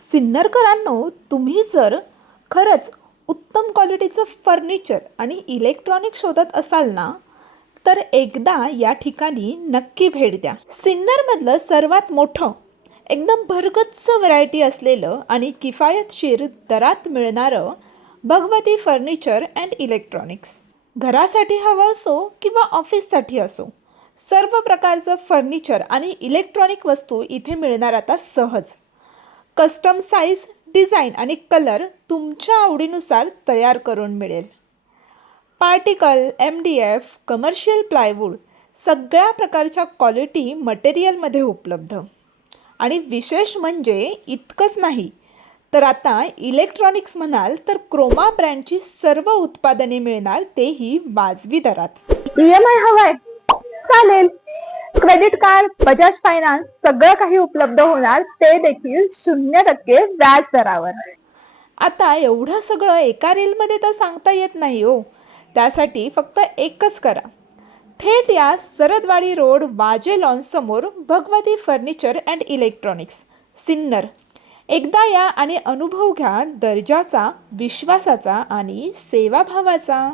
सिन्नरकरांनो तुम्ही जर खरंच उत्तम क्वालिटीचं फर्निचर आणि इलेक्ट्रॉनिक शोधत असाल ना तर एकदा या ठिकाणी नक्की भेट द्या. सिन्नरमधलं सर्वात मोठं एकदम भरगच्च व्हरायटी असलेलं आणि किफायतशीर दरात मिळणारं भगवती फर्निचर अँड इलेक्ट्रॉनिक्स. घरासाठी हवं असो किंवा ऑफिससाठी असो सर्व प्रकारचं फर्निचर आणि इलेक्ट्रॉनिक वस्तू इथे मिळणार आता सहज. कस्टम साईज डिझाईन आणि कलर तुमच्या आवडीनुसार तयार करून मिळेल. Particle M D F commercial plywood सगळ्या प्रकारच्या क्वालिटी मटेरियलमध्ये उपलब्ध. आणि विशेष म्हणजे इतकंच नाही तर आता इलेक्ट्रॉनिक्स म्हणाल तर क्रोमा ब्रँडची सर्व उत्पादने मिळणार तेही वाजवी दरात. ईएमआय हवाय. क्रेडिट कार्ड बजाज फायनान्स सगळं काही उपलब्ध होणार ते देखील शून्य टक्के व्याज दरावर. आता एवढं सगळं एका रीलमध्ये तर सांगता येत नाही हो. त्यासाठी फक्त एकच करा. थेट या Saradwadi road Waje लॉनसमोर Bhagwati furniture and electronics Sinnar. एकदा या आणि अनुभव घ्या दर्जाचा विश्वासाचा आणि सेवाभावाचा.